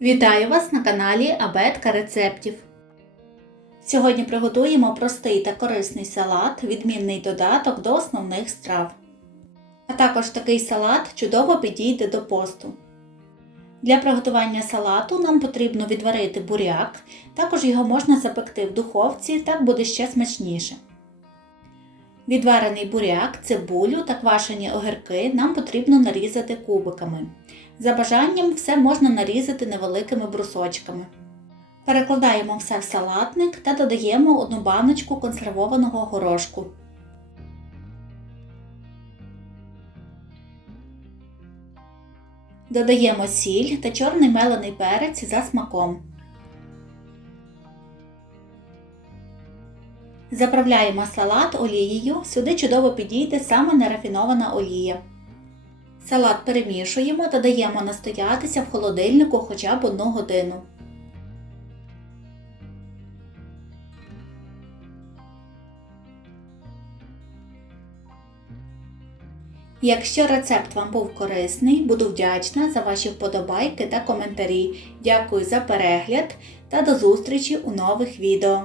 Вітаю вас на каналі Абетка рецептів. Сьогодні приготуємо простий та корисний салат, відмінний додаток до основних страв. А також такий салат чудово підійде до посту. Для приготування салату нам потрібно відварити буряк, також його можна запекти в духовці, так буде ще смачніше. Відварений буряк, цибулю та квашені огірки нам потрібно нарізати кубиками. За бажанням все можна нарізати невеликими брусочками. Перекладаємо все в салатник та додаємо одну баночку консервованого горошку. Додаємо сіль та чорний мелений перець за смаком. Заправляємо салат олією, сюди чудово підійде саме нерафінована олія. Салат перемішуємо та даємо настоятися в холодильнику хоча б одну годину. Якщо рецепт вам був корисний, буду вдячна за ваші вподобайки та коментарі. Дякую за перегляд та до зустрічі у нових відео.